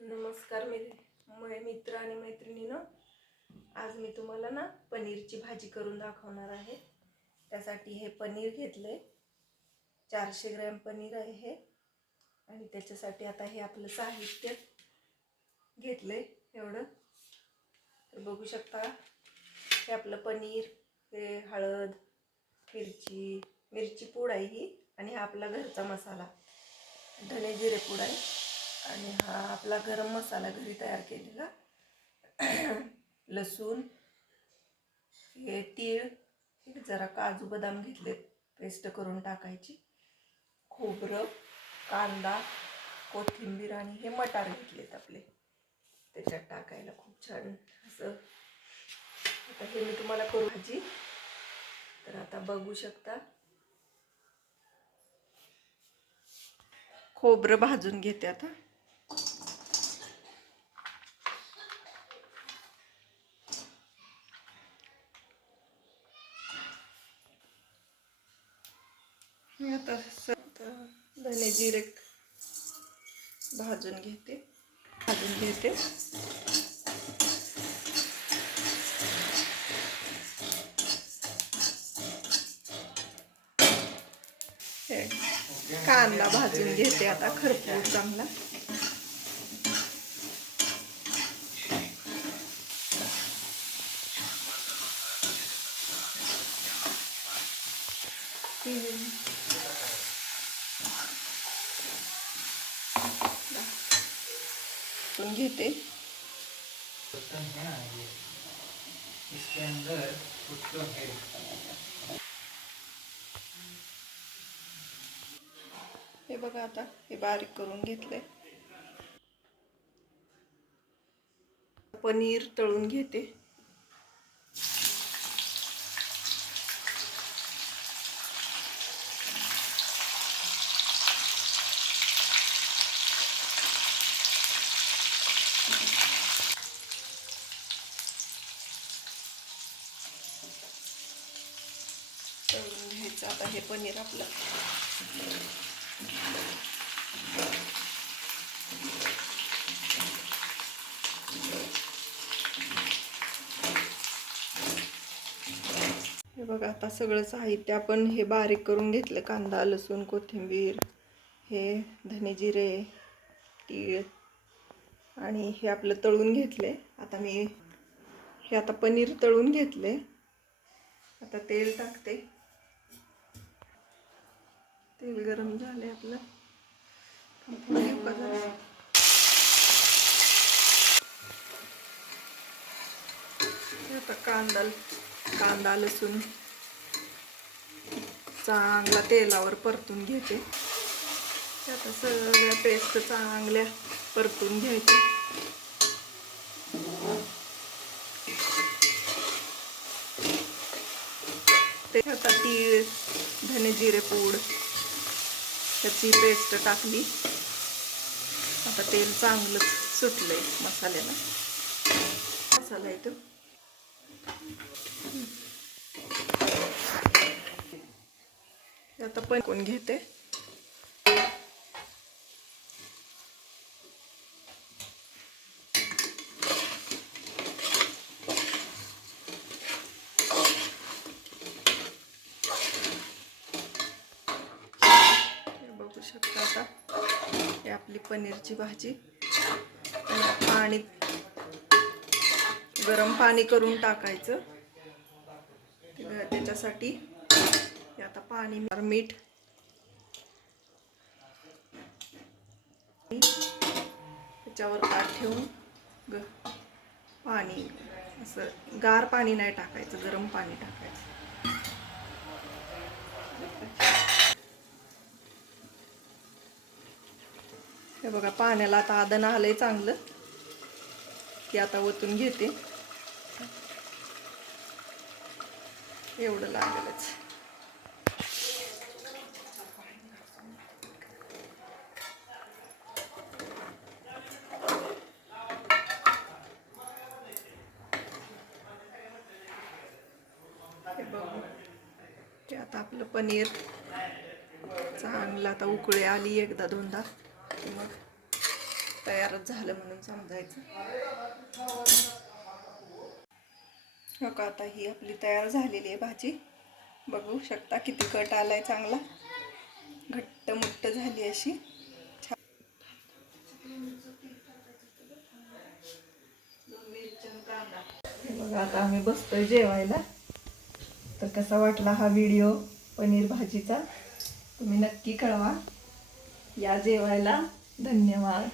नमस्कार मी मै- मित्र आणि मैत्रिणीनं. आज मी तुम्हाला ना पनीरची भाजी करून दाखवणार आहे. त्यासाठी हे पनीर घेतलंय. चारशे ग्रॅम पनीर आहे हे. आणि त्याच्यासाठी आता हे आपलं साहित्य घेतलंय एवढं. तर बघू शकता हे आपलं पनीर हे हळद मिरची मिरची पूड आहे ही. आणि हा आपला घरचा मसाला. धने जिरे पूड आहे. आणि हा आपला गरम मसाला घरी तयार केलेला. लसूण हे तीळ हे जरा काजू बदाम घेतले पेस्ट करून टाकायची. खोबरं कांदा कोथिंबीर आणि हे मटार घेतलेत आपले. त्याच्यात टाकायला खूप छान असं. आता हे मी तुम्हाला करू भाजी. तर आता बघू शकता. खोबरं भाजून घेते आता. मी आता धने जिरे भाजून घेते. भाजून घेते. हे कांदा भाजून घेते आता खरपूर चांगला. भाजून घेते. हे बघा आता हे बारीक करून घेतले पनीर तळून घेते तळून घ्यायचं आता हे पनीर आपलं. हे बघा आता सगळं साहित्य आपण हे बारीक करून घेतलं. कांदा लसूण कोथिंबीर हे धने जिरे तीळ आणि हे आपलं तळून घेतले आता मी हे आता पनीर तळून घेतले आता तेल टाकते. तेल गरम झाले आपलं. आता कांदा कांदा लसूण चांगला तेलावर परतून घेते. आता सगळ्या पेस्ट चांगल्या परतून घ्यायचे. ते आता तीळ धने जिरे पूड त्याची पेस्ट टाकली. आता तेल चांगलंच सुटलंय मसाल्याला. मसाला येतो हे आता पण कोण घेते हे बघू शकता आता हे आपली पनीरची भाजी. पाणी गरम पाणी करून टाकायचं. त्याच्यासाठी आता पाणी मीठ. त्याच्यावर ताट ठेवून ग पाणी असं गार पाणी नाही टाकायचं गरम पाणी टाकायचं. हे बघा पाण्याला आता आदन आलंय चांगलं. की आता ओतून घेते. एवढं लागेलच. हे ते आता आपलं पनीर. चांगलं आता उकळी आली एकदा दोनदा. की मग तयारच झालं म्हणून समजायचं. हो आता ही आपली तयार झालेली आहे भाजी. बघू शकता किती कट आला आहे चांगला. घट्ट मुट्ट झाली अशी. छान बघा आता आम्ही बसतोय जेवायला. तर कसा वाटला हा व्हिडिओ पनीर भाजीचा? तुम्ही नक्की कळवा. या जेवायला धन्यवाद.